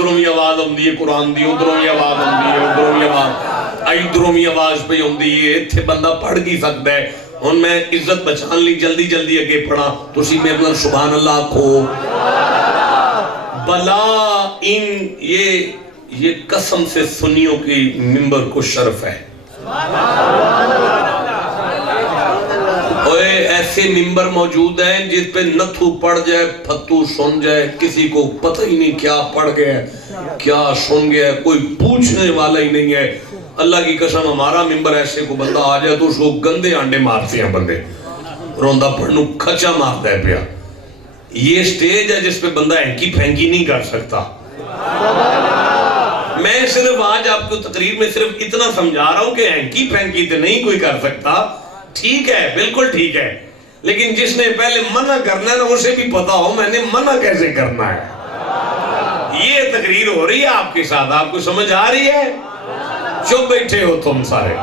उधरों भी आवाज आती है कुरान की, उधरों भी आवाज आती है, उधरों भी आवाज, इधरों भी आवाज पे आती है, इत्थे बंदा पढ़ की सकता है। हुण मैं इज्जत बचाने ली जल्दी जल्दी अगे पढ़ा, तुसी मेरे नाल सुभान अल्लाह आखो। बला इन ये कसम से सुन्नियों की मिंबर को शर्फ है। ऐसे मिंबर मौजूद हैं जिस पे नथु पड़ जाए, फत्तू सुन जाए, किसी को पता ही नहीं क्या पढ़ गया क्या सुन गया, कोई पूछने वाला ही नहीं है। अल्लाह की कसम हमारा मिंबर ऐसे को बंदा आ जाए तो उसको गंदे आंडे मारते हैं बंदे, रोंदा पढ़नू खचा मारता है पिया। ये स्टेज है जिस पे बंदा हैंकी फैंकी नहीं कर सकता। मैं सिर्फ आज आपको तकरीर में सिर्फ इतना समझा रहा हूं कि हैंकी फैंकी तो नहीं कोई कर सकता, ठीक है, बिल्कुल ठीक है, लेकिन जिसने पहले मना करना है ना उसे भी पता हो मैंने मना कैसे करना है। ये तकरीर हो रही है आपके साथ, आपको समझ आ रही है? चुप बैठे हो तुम सारे।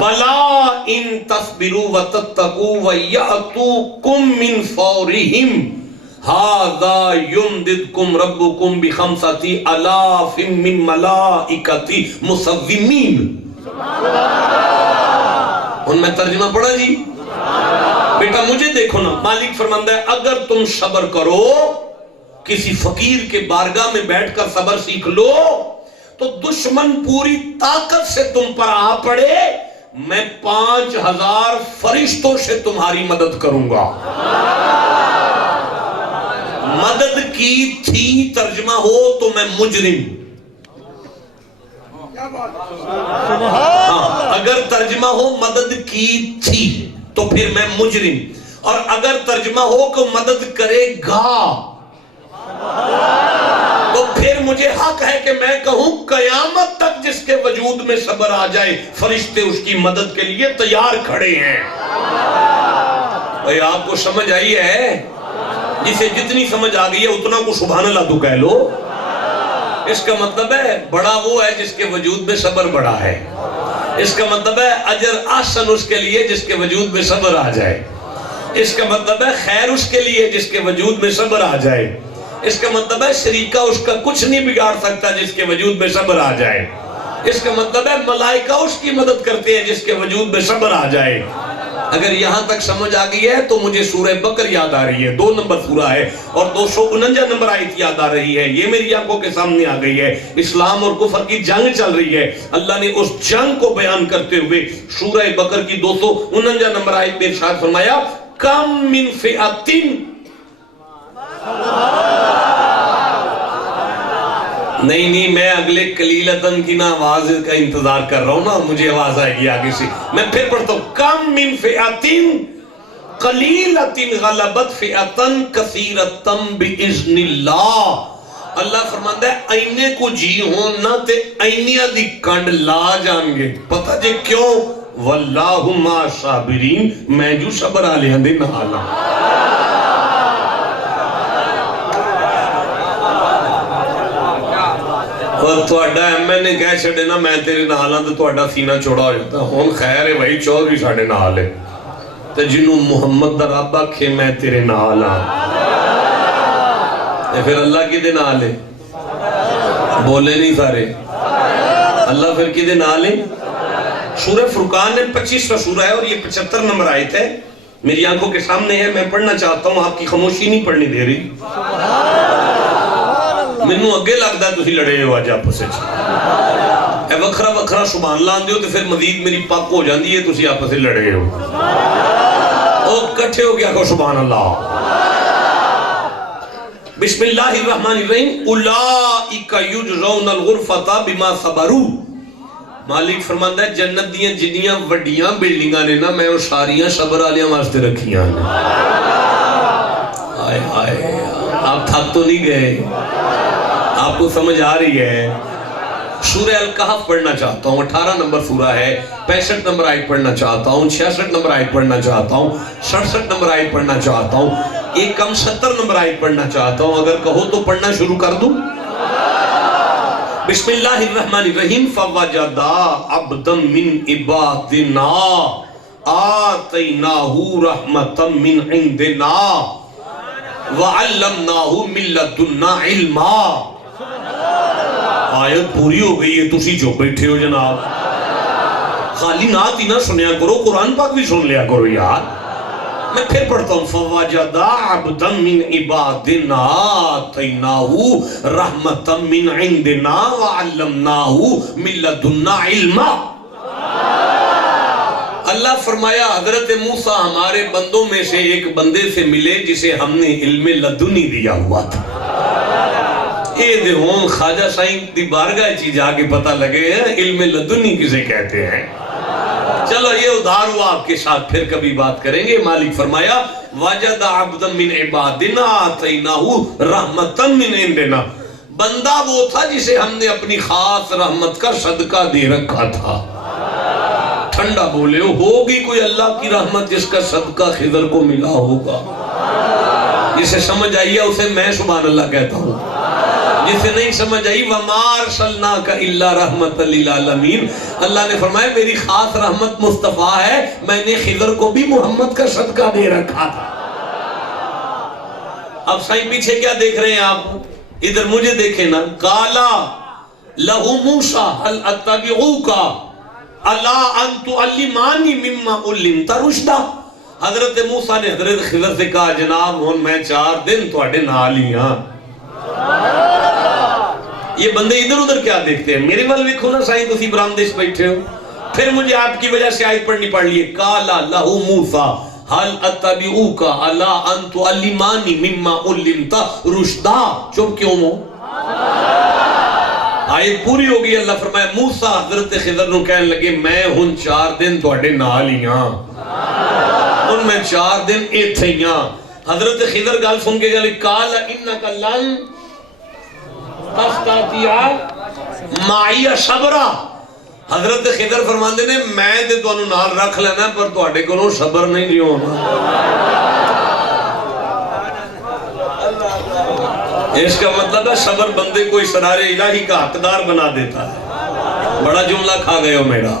बला इन तस्बिरु व तत्तकू व यातूकुम मिन फौरिहिम हादा युमदिदकुम रब्बुकुम बिखमसति अलाफिन मिन मलाइकति मुसव्विमीन। उन मैं तर्जुमा पढ़ा जी, बेटा मुझे देखो ना, मालिक फरमाता है अगर तुम सब्र करो, किसी फकीर के बारगाह में बैठकर सब्र सीख लो तो दुश्मन पूरी ताकत से तुम पर आ पड़े, मैं 5000 फरिश्तों से तुम्हारी मदद करूंगा। मदद की थी तर्जुमा हो तो मैं मुजरिम। हाँ, अगर तर्जुमा हो मदद की थी तो फिर मैं मुजरिम, और अगर तर्जुमा हो कि मदद करेगा तो फिर मुझे हक है कि मैं कहूं कयामत तक जिसके वजूद में सब्र आ जाए फरिश्ते उसकी मदद के लिए तैयार खड़े हैं। भाई आपको समझ आई है? जिसे जितनी समझ आ गई है उतना को सुभान अल्लाह तो कह लो। इसका मतलब है बड़ा वो है जिसके वजूद में सब्र बड़ा है। इसका मतलब है अजर आसन उसके लिए जिसके वजूद में सब्र आ जाए। इसका मतलब है खैर उसके लिए जिसके वजूद में सब्र आ जाए। इसका मतलब है शरीका उसका कुछ नहीं बिगाड़ सकता जिसके वजूद में सब्र आ जाए। इसका मतलब है मलाइका उसकी मदद करते हैं जिसके वजूद में सब्र आ जाए। अगर यहां तक समझ आ गई है तो मुझे सूरह बकर याद आ रही है, 2 नंबर सूरा है और 249 नंबर आयत याद आ रही है। ये मेरी आंखों के सामने आ गई है। इस्लाम और कुफर की जंग चल रही है। अल्लाह ने उस जंग को बयान करते हुए सूरह बकर की 249 नंबर आयत में इरशाद फरमाया, कम मिन फिअतिन, नहीं मैं अगले कलीलतन की ना आवाज का इंतजार कर रहा हूं ना, मुझे आवाज आएगी आगे से। मैं फिर पढ़ता हूं, कम मिन फिअतिन कलीलतिन गलबत फिअतन कसीरतम बिइज़्निल्लाह। अल्लाह फरमाता है आईने को जी हो ना ते आईनिया दी कंड ला जाएंगे। पता जे क्यों? वल्लाहु मा साबिरीन, मैं जो सबर आलियां दे नाल हां। मैंने कह छड़े ना मैं तेरे नाल हां तो सीना चौड़ा हो जाता। हुण खैर है भाई, चौधरी साडे नाल है ते जिन्हों मुहम्मद दा रब आखे मैं तेरे नाल हां, फिर अल्लाह किदे नाल है? बोले नहीं सारे। अल्लाह फिर किदे नाल है? सूरह फुरकान है, 25वां सूरा है और ये 75 नंबर आयत है, मेरी आंखों के सामने है। मैं पढ़ना चाहता हूं, आपकी खामोशी नहीं पढ़नी दे रही। मैनू अगे लगता तुसी लड़े हो अज आपस में, वखरा वखरा सुभान लांदे हो तो फिर मजीद मेरी पक हो जाती है, तुसी आपस में लड़े हो। ओ कट्ठे हो गया को सुभान अल्लाह। बिस्मिल्लाहिर्रहमानिर्रहीम, उलाइका युजज़ौनल गुरफता बिमा सबरू। मालिक फरमांदा है जन्नत दियां जिन्नियां वड्डियां बिल्डिंगां ने ना मैं वो सारियां सबर वालियां वास्ते रखियां। हाय हाय, आप थक तो नहीं गए? आपको समझ आ रही है? सूरह अल कहफ पढ़ना चाहता हूँ, 18 नंबर सूरा है, 65 नंबर आयत पढ़ना चाहता हूँ, 66 नंबर आयत पढ़ना चाहता हूँ, 67 नंबर आयत पढ़ना चाहता हूँ, एक कम 70 नंबर आयत पढ़ना चाहता हूँ। अगर कहो तो पढ़ना शुरू कर दूं। बिस्मिल्लाहिर्रहमानिर्रहीम, फवजदा अब्दम मिन इबादिना आतैनाहु रहमतम मिन इंदिना व अल्लमनाहु मिन लदुन्ना इल्मा। पूरी हो गई है, तुसी जो बैठे हो जनाब। खाली नात ही ना सुनिया करो, कुरान पाक भी सुन लिया करो यार। मैं फिर पढ़ता हूँ, फवजदा अब्दन मिन इबादिना आतैनाहु रहमतम मिन इंदिना व अल्लमनाहु मिन लदुन्ना इल्मा। अल्लाह फरमाया हजरत मूसा हमारे बंदों में से एक बंदे से मिले जिसे हमने इल्मे लदुनी दिया हुआ था। ये देखो ख्वाजा साईं दी बारगाह च जाके पता लगे इल्मे लदुनी किसे कहते हैं। चलो ये उधार हुआ आपके साथ, फिर कभी बात करेंगे। मालिक फरमाया वजदा अब्दन मिन इबादिना आतैनाहु रहमतन मिन इंदिना। बंदा वो था जिसे हमने अपनी खास रहमत का सदका दे रखा था। ठंडा बोले होगी कोई अल्लाह की रहमत जिसका सदका खिदर को मिला होगा? जिसे समझ आई है उसे मैं सुभान अल्लाह कहता हूँ, जिसे नहीं समझ आई वमा अरसलनाका इल्ला रहमतल लिल आलमीन। अल्लाह ने फरमाया मेरी खास रहमत मुस्तफा है, मैंने खिदर को भी मोहम्मद का सदका दे रखा था। अब साईं पीछे क्या देख रहे हैं आप? इधर मुझे देखे ना। काला लहू मूसा हल अत्तबिऊका अला अन तुअल्लिमानी मिम्मा उल्लिमता रुश्दा। हजरत मूसा ने हजरत खिदर से कहा जनाब हुन मैं 4 दिन तुहाडे नाल ही हां। ये बंदे इधर उधर क्या देखते हैं? मेरे वाल देखो ना साईं, तुसी बरामदे से बैठे हो। फिर मुझे आपकी वजह से आयत पढ़नी पड़ रही है। काला लहू मूसा हल अत्तबिऊका अला अन तुअल्लिमानी मिम्मा उल्लिमता रुश्दा। चुप क्यों हो? आयत पूरी हो गई। अल्लाह फरमाया मूसा हजरत खिदर नु कहने लगे मैं हुन 4 दिन तुहाडे नाल ही हां, हुन मैं 4 दिन इत्थे ही हां। हजरत खिदर गल सुन के गल काला इन्नका लन तस्तातिया माइया सबरा। हजरत खिदर फरमांदे ने मैं ते तुहानू नाल रख लेना पर तुहाडे कोलों सबर नहीं जी होना। इसका मतलब है सबर बंदे को इसरारे इलाही का हकदार बना देता है। बड़ा जुमला खा गए हो मेरा,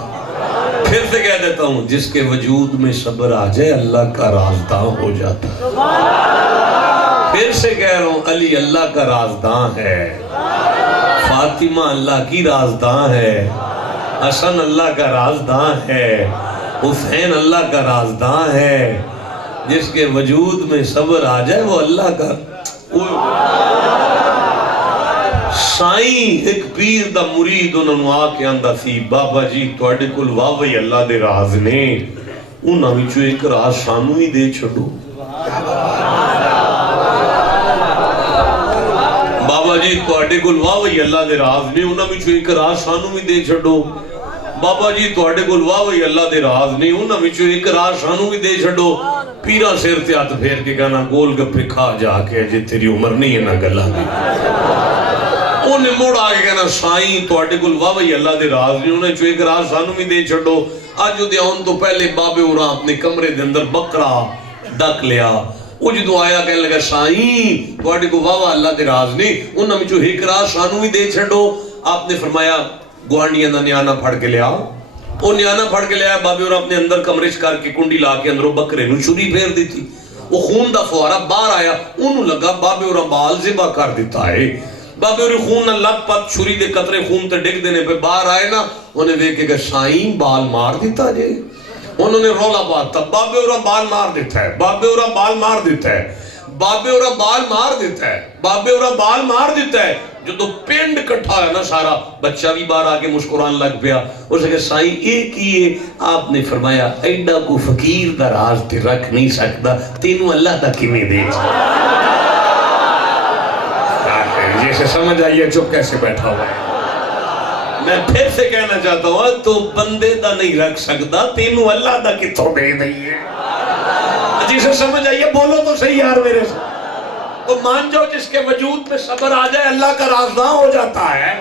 फिर से कह देता हूं, जिसके वजूद में सबर आ जाए अल्लाह का राजदां हो जाता है। फिर से कह रहा हूं, अली अल्लाह का राजदां है, फातिमा अल्लाह की राजदां है, हसन अल्लाह का राजदां है, हुसैन अल्लाह का राजदां है। जिसके वजूद में सबर आ जाए वो अल्लाह का। साईं एक पीर दा मुरीद उन्होंने आके आंदा सी बाबा जी तुहाडे कोल वाहवे अल्लाह दे राज ने, उन्हां विचों एक राज सानू ही दे छड्डो। बाबा जी तुहाडे कोल वाहवे अल्लाह दे राज ने, उन्हां विचों एक राज सानू भी दे छड्डो। बाबा जी तुहाडे कोल वाहवे अल्लाह दे राज ने, उन्हां विचों एक राज सानू भी दे छड्डो। पीरा सिर ते हथ फेर के कहना गोल गप्पे खा जाके जे तेरी उम्र नहीं है ना गल्लां दी। उन्हें मुड़ आके कहना साईं तुहाडे कोल वाहवे अल्लाह दे राज ने, उन्हें चो एक राज सानू भी दे छड्डो। अज उहदे आउण तो पहले बाबे होरां अपने कमरे दे अंदर बकरा डक लिया। वो जदों आया कहने लगा साईं तुहाडे कोल वाहवा अल्लाह दे राज ने, उन्हां विचों एक राज सानू भी दे छड्डो। आपने फरमाया गुआंढियां दा न्याना फड़ के लिया। वो न्याना फड़ के लिया, बाबे और अपने अंदर कमरे च करके कुंडी ला के अंदरों बकरे नूं छुरी फेर दी थी। वो खून दा फुहारा बाहर आया, उन्होंने लगा बाबे और बाल ज़िबा कर दिता है। बाबे और खून ना लग छुरी दे कतरे खून ते डिग देने पे बाहर आए ना, उन्हें देख के साईं बाल मार दिता जे। उन्होंने रौला पाता बाबे और बाल मार देता है, बाबे और बाल मार देता है, बाबे और बाल मार देता है, बाबे और बाल मार देता है। जो तो पिंड इकट्ठा है ना सारा, बच्चा भी बाहर आके मुस्कुराने लग पिया। उसने कहा साईं एक ही है। आपने फरमाया एडा को फकीर दा राज ते रख नहीं सकता, तेनू अल्लाह तक किवें दे। जैसे समझ आई है चुप कैसे बैठा हुआ है। मैं फिर से कहना चाहता हूं तो बंदे दा नहीं रख सकता, तेनू अल्लाह दा किथों दे दईए। जिसे समझ आई है बोलो तो सही यार मेरे से। तो मान जाओ जिसके वजूद में सब्र आ जाए अल्लाह का राज़दां हो जाता है।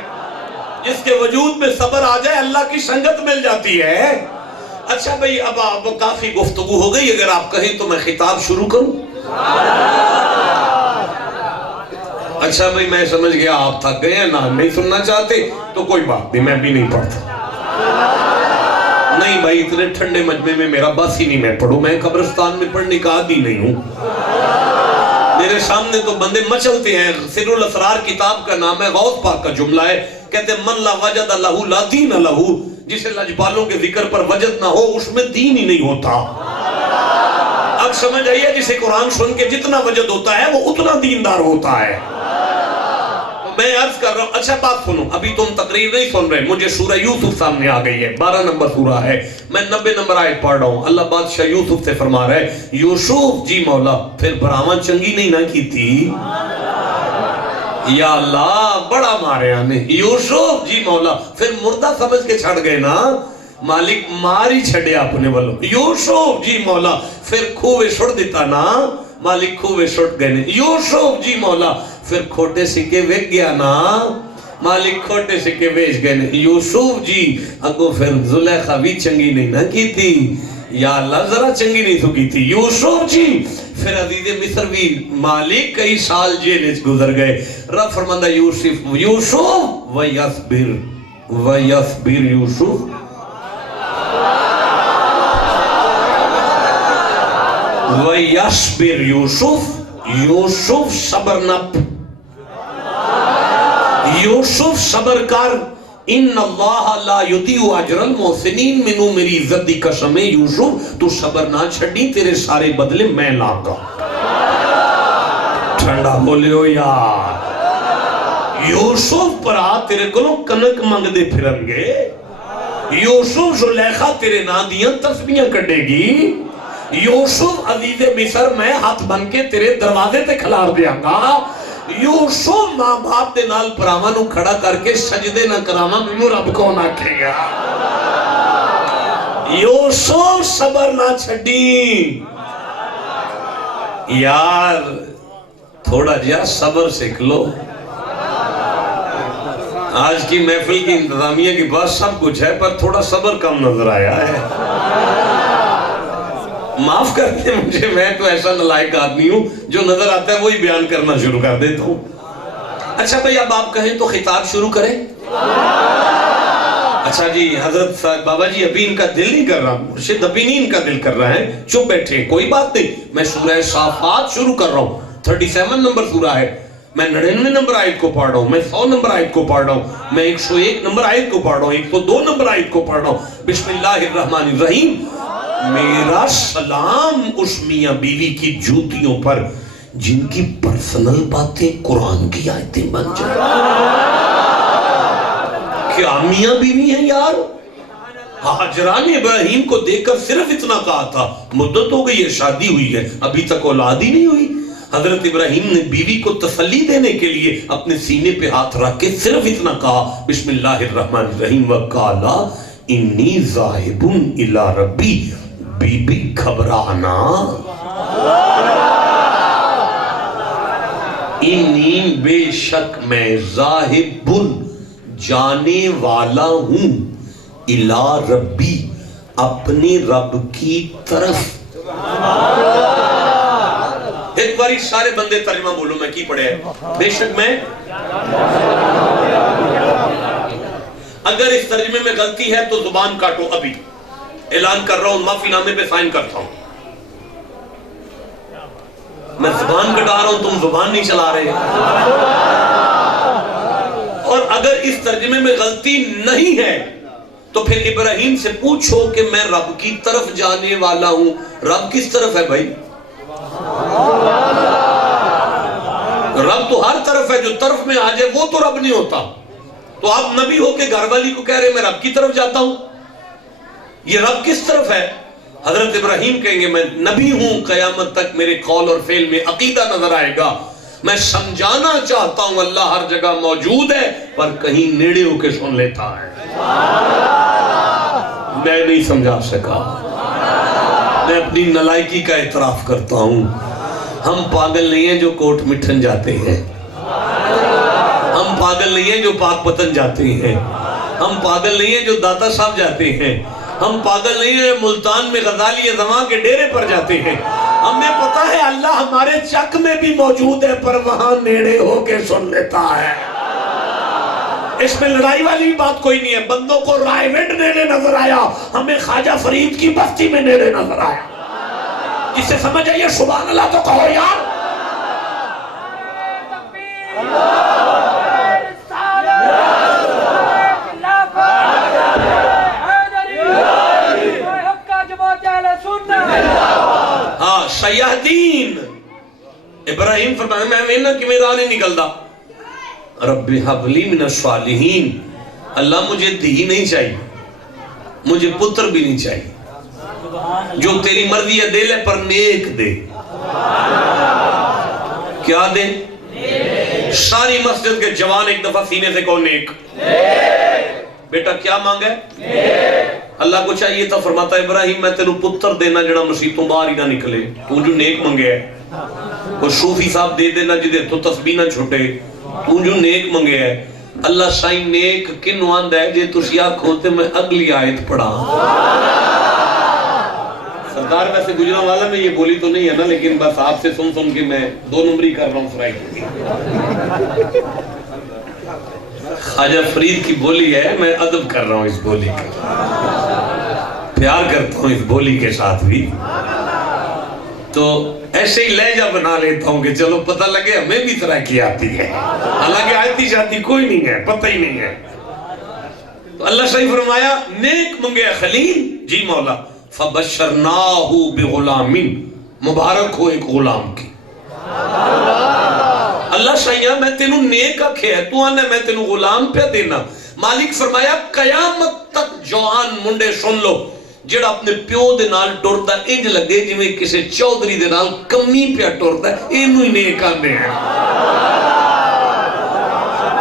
जिसके वजूद में सब्र आ जाए अल्लाह की संगत मिल जाती है। अच्छा भाई अब काफी गुफ्तगू हो गई, अगर आप कहें तो मैं खिताब शुरू करूं। अच्छा भाई मैं समझ गया आप थक गए हैं ना, नहीं सुनना चाहते तो कोई बात नहीं, मैं भी नहीं पढ़ता। नहीं भाई इतने ठंडे मजमे में मेरा बस ही नहीं मैं पढ़ूं, मैं कब्रिस्तान में पढ़ने का आदी नहीं हूं। मेरे सामने तो बंदे मचलते हैं। सिरुल असरार किताब का नाम है, गौस पाक का जुमला है, کہتے ہیں من لا وجد لہو لا دین لہو، جسے لجپالوں کے ذکر پر وجد نہ ہو اس میں دین ہی نہیں ہوتا۔ اب سمجھ آئیے جسے قرآن سن کے جتنا وجد ہوتا ہے وہ اتنا دیندار ہوتا ہے۔ میں عرض کر رہا ہوں، اچھا بات سنو، ابھی تم تقریر نہیں سن رہے، مجھے سورہ یوسف سامنے آ گئی ہے، 12 نمبر سورہ ہے، میں 90 نمبر آیت پڑھ رہا ہوں۔ اللہ بادشاہ یوسف سے فرما رہا ہے، یوسف جی مولا پھر براہمن چنگی نہیں نہ کی تھی؟ یا اللہ بڑا مارے ہمیں، یوسف جی مولا پھر مردہ سمجھ کے چھڑ گئے نا، مالک ماری چھڑے اپنے والوں، یوسف جی مولا پھر کھوے چھڑ دیتا نا، مالک کھوے چھڑ گئے، یوسف جی مولا پھر کھوٹے سکے ویک گیا نا، مالک کھوٹے سکے ویچ گئے، یوسف جی اگو پھر زلیخا بھی چنگی نہیں نہ کی تھی، یا اللہ ذرا چنگی نہیں تو کی تھی، یوسف جی پھر عزیز مصر بھی مالک کئی سال جیل گزر گئے، رب فرماندہ یوسف وَيَصْبِرْ یوسف وَيَصْبِرْ یوسف صبر نپ، یوسف صبر کر، ان اللہ لا یضیع اجر المحسنین، منو میری عزت دی قسم ہے یوسف تو صبر نہ چھڑی، تیرے سارے بدلے میں لاگا۔ ٹھنڈا بولیو یار، یوسف پر آ تیرے کو کنک منگ دے پھرن گے، یوسف زلیخا تیرے نا دیاں تسبیحاں کٹے گی، یوسف عزیز مصر میں ہاتھ بن کے تیرے دروازے تے کھلار دیا گا، یوسف ماں باپ دے نال پراواں نو کھڑا کر کے سجدے نہ کراواں مینوں رب کون آکھے گا؟ یوسف صبر نہ چھڈی، یار تھوڑا جہا صبر سیکھ لو۔ آج کی محفل کی انتظامیہ کے پاس سب کچھ ہے پر تھوڑا صبر کم نظر آیا ہے، معاف کرتے ہیں مجھے، میں تو ایسا نالائق آدمی ہوں جو نظر آتا ہے وہی بیان کرنا شروع کر دیتا ہوں۔ اچھا بھئی اب آپ کہیں تو خطاب شروع کریں۔ اچھا جی حضرت صاحب بابا جی ابھی ان کا دل نہیں کر رہا، مرشد ابھی نہیں ان کا دل کر رہا ہے، چپ بیٹھے، کوئی بات نہیں، میں سورہ صافات شروع کر رہا ہوں، 37 نمبر سورہ ہے، میں 99 نمبر آیت کو پڑھ رہا ہوں، میں 100 نمبر آیت کو پڑھ رہا ہوں، میں 101 نمبر آیت کو پڑھ رہا ہوں، 102 نمبر آیت کو پڑھ رہا ہوں۔ بسم اللہ الرحمن الرحیم، میرا سلام اس میاں بیوی کی جوتیوں پر جن کی پرسنل باتیں قرآن کی آیتیں بن جائیں۔ کیا میاں بیوی ہیں یار؟ ہاجرہ نے ابراہیم کو دیکھ کر صرف اتنا کہا تھا، مدت ہو گئی ہے شادی ہوئی ہے ابھی تک اولاد ہی نہیں ہوئی، حضرت ابراہیم نے بیوی کو تسلی دینے کے لیے اپنے سینے پہ ہاتھ رکھ کے صرف اتنا کہا بسم اللہ الرحمن الرحیم وقالا انی ذاہب الی ربی، بی بی گھبرانا، انی بے شک میں ذاہب جانے والا ہوں، الی ربی اپنے رب کی طرف۔ ایک باری سارے بندے ترجمہ بولو، میں کی پڑھے ہیں، بے شک میں، اگر اس ترجمے میں غلطی ہے تو زبان کاٹو، ابھی اعلان کر رہا ہوں، معافی نامے پہ سائن کرتا ہوں، میں زبان کٹا رہا ہوں تم زبان نہیں چلا رہے، اور اگر اس ترجمے میں غلطی نہیں ہے تو پھر ابراہیم سے پوچھو کہ میں رب کی طرف جانے والا ہوں، رب کس طرف ہے بھائی؟ رب تو ہر طرف ہے، جو طرف میں آ جائے وہ تو رب نہیں ہوتا، تو آپ نبی ہو کے گھر والی کو کہہ رہے میں رب کی طرف جاتا ہوں، یہ رب کس طرف ہے؟ حضرت ابراہیم کہیں گے میں نبی ہوں، قیامت تک میرے قول اور فعل میں عقیدہ نظر آئے گا، میں سمجھانا چاہتا ہوں اللہ ہر جگہ موجود ہے پر کہیں نیڑے ہو کے سن لیتا ہے، میں نہیں سمجھا سکا، میں اپنی نالائکی کا اعتراف کرتا ہوں، ہم پاگل نہیں ہیں جو کوٹ مٹھن جاتے ہیں، ہم پاگل نہیں ہیں جو پاک پتن جاتے ہیں، ہم پاگل نہیں ہیں جو داتا صاحب جاتے ہیں، ہم پاگل نہیں ہیں ملتان میں غزالی زمان کے ڈیرے پر جاتے ہیں، ہمیں پتا ہے اللہ ہمارے چک میں بھی موجود ہے پر وہاں نیڑے ہو کے سن لیتا ہے، اس میں لڑائی والی بات کوئی نہیں ہے، بندوں کو رائے وینڈ نیڑے نظر آیا، ہمیں خواجہ فرید کی بستی میں نیڑے نظر آیا، جسے سمجھ آئیے سبحان اللہ تو کہو یار، सयहदीन। इब्राहिम फरमाया मैं ना कि मेरा नहीं निकलता, रब्बी हबली मिनस सालिहीन, अल्लाह मुझे धी नहीं चाहिए, मुझे पुत्र भी नहीं चाहिए, जो तेरी मर्जी है दे ले पर नेक दे। क्या दे? सारी मस्जिद के जवान एक दफा सीने से कहो नेक। बेटा क्या मांगा है? अल्लाह को चाहिए था, फरमाता इब्राहिम मैं तेनू पुत्र देना जड़ा मसीह तो बाहर ही ना निकले, तू जो नेक मंगे है। कोई सूफी साहब दे देना जिदे तो तस्बीह ना छुटे, तू जो नेक मंगे है। अल्लाह साईं नेक किन्नू आंदा है? जे तुसी आखो ते मैं अगली आयत पढ़ा। सरदार वैसे गुजरा वाला में ये बोली तो नहीं है ना, लेकिन बस आपसे सुन सुन के मैं 2 नंबरी कर रहा हूँ फ्राइड। ख्वाजा फरीद की बोली है, मैं अदब कर रहा हूँ इस बोली का, प्यार करता हूँ इस बोली के साथ भी, तो ऐसे ही लहजा बना लेता हूँ कि चलो पता लगे हमें भी तरह की आती है, हालांकि आती जाती कोई नहीं है, पता ही नहीं है। तो अल्लाह सही फरमाया नेक मंगे खलील जी मौला, फबशरनाहु बिगुलामिन, मुबारक हो एक गुलाम की। अल्लाह सैया मैं तेनू नेक आखे है, तू आने मैं तेनू गुलाम पे देना। मालिक फरमाया कयामत तक जवान मुंडे सुन लो, जेड़ा अपने प्यो दे नाल टुरदा इंज लगे जिवें किसी चौधरी दे नाल कमी पे टुरदा, इनू ही नेक आंदे हैं।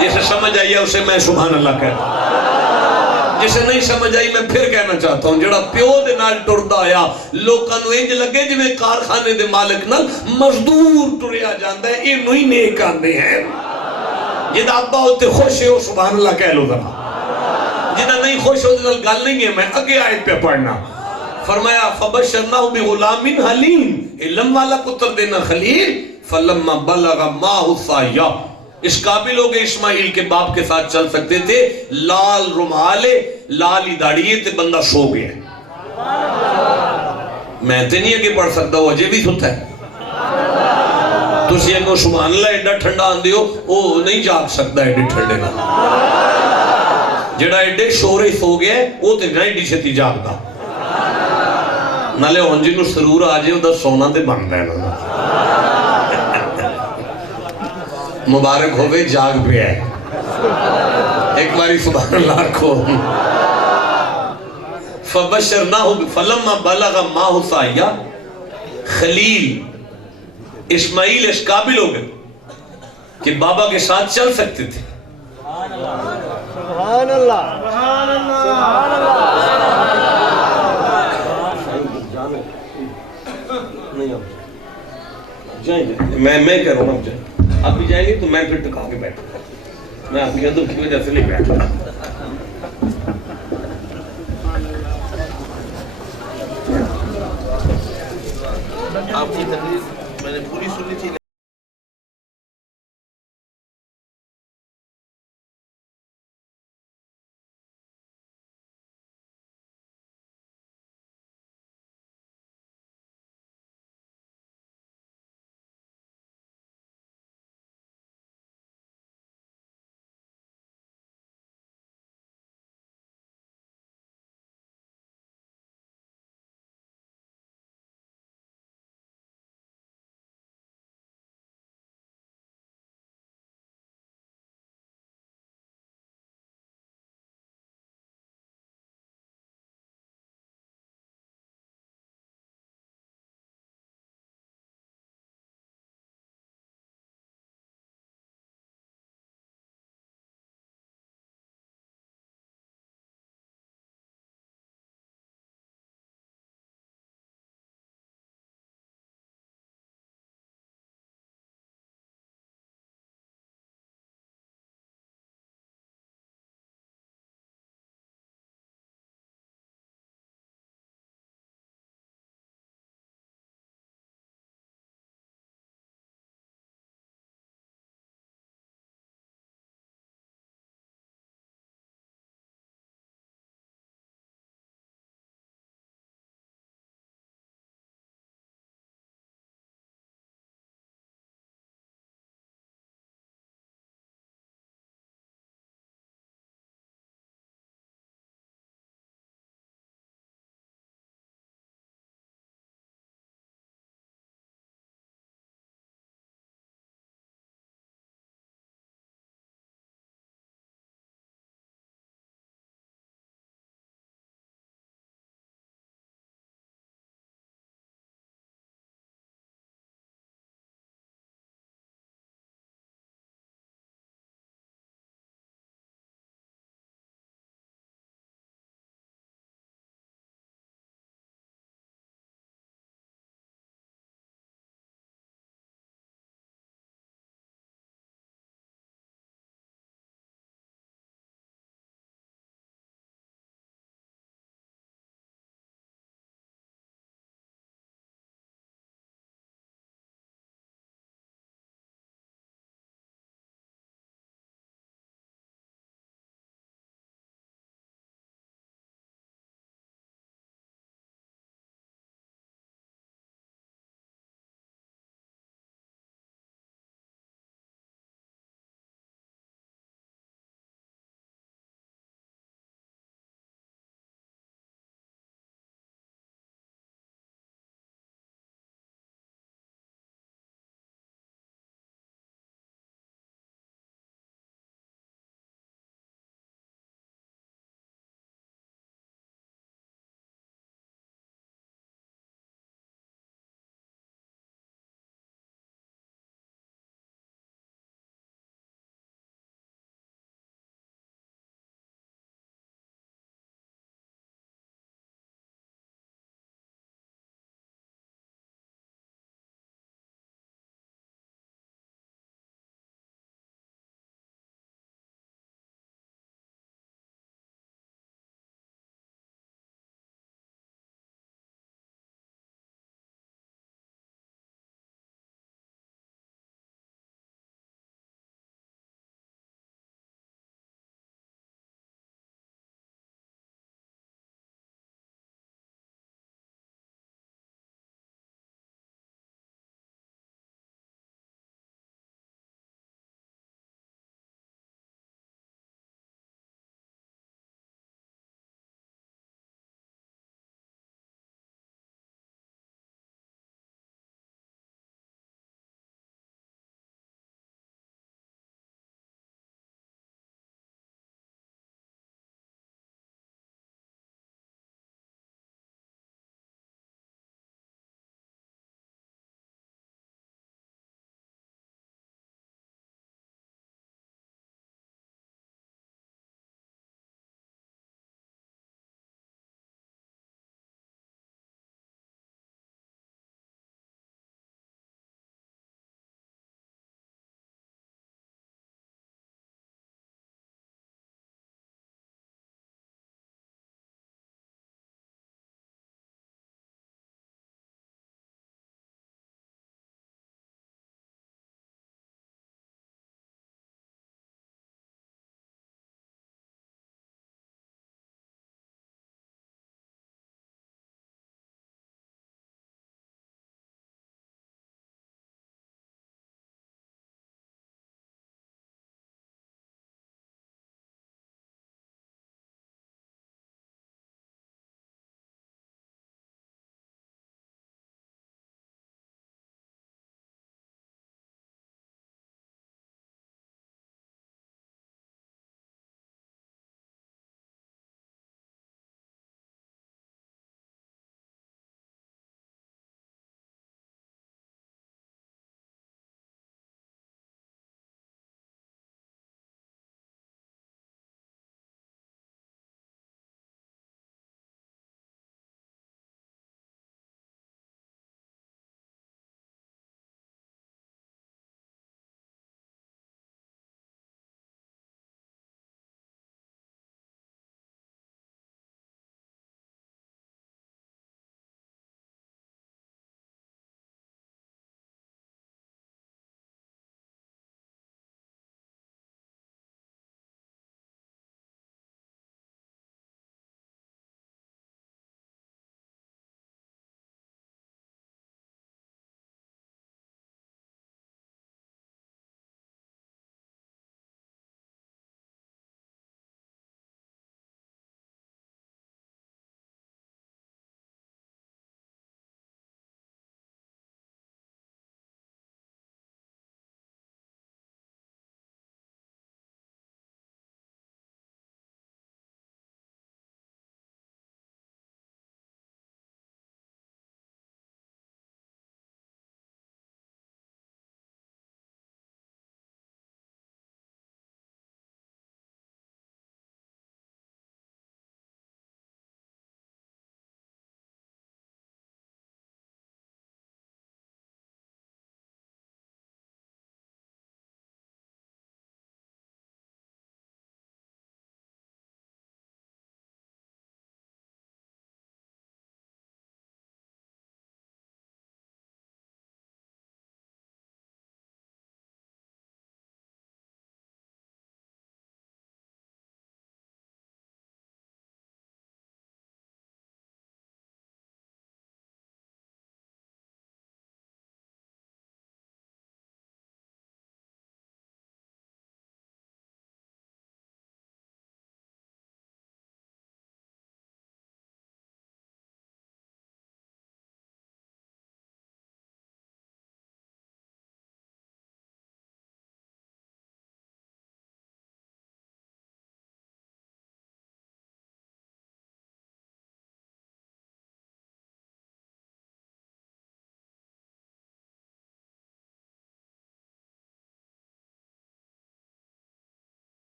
जिसे समझ आई है उसे मैं सुभान अल्लाह कहता, जिसे नहीं समझ आई मैं फिर कहना चाहता हूं, जेड़ा प्यो दे नाल टुरदा आया लोकां नूं इंज लगे जिवें कारखाने दे मालिक नाल मजदूर टुरिया जांदा है, इनू ही नेक आंदे हैं। जिहदा अब्बा उत्ते खुश है वो सुभान अल्लाह कह लो जरा, जिहदा नहीं खुश हो उहदे नाल गल नहीं है। मैं आगे आयत पे पढ़ना, फरमाया फबशरनाहु बिगुलामिन हलीम, इल्म वाला पुत्र देना खलील। फलम्मा बलगा माहु साया, इस काबिल हो गए इस्माइल के बाप के साथ चल सकते थे, लाल रुमाले लाल ही दाढ़ी ते बंदा सो गया। मैं ते नहीं अगे पढ़ सकता, वो अजे भी सुता है। तुसी अगो सुभान अल्लाह एडा ठंडा आंदे हो, वो नहीं जाग सकता एडे ठंडे नाल। जेड़ा एडे शोरे सो गया वो ते ना एडी छेती जागदा, नाले हुण जिन्नू सरूर आ जाए उहदा सोना ते बनदा है ना। मुबारक होवे जाग पे है, एक बारी सुभान अल्लाह को। फबशरनाहु फलम्मा बलगा माहु साया, खलील इस्माइल इस काबिल हो गए कि बाबा के साथ चल सकते थे। सुभान अल्लाह, सुभान अल्लाह। मैं कह रहा हूँ आप भी जाएंगे तो मैं फिर टका के बैठूंगा, मैं आपकी अंदर की वजह से नहीं बैठूंगा। आपकी तकलीफ मैंने पूरी सुनी थी।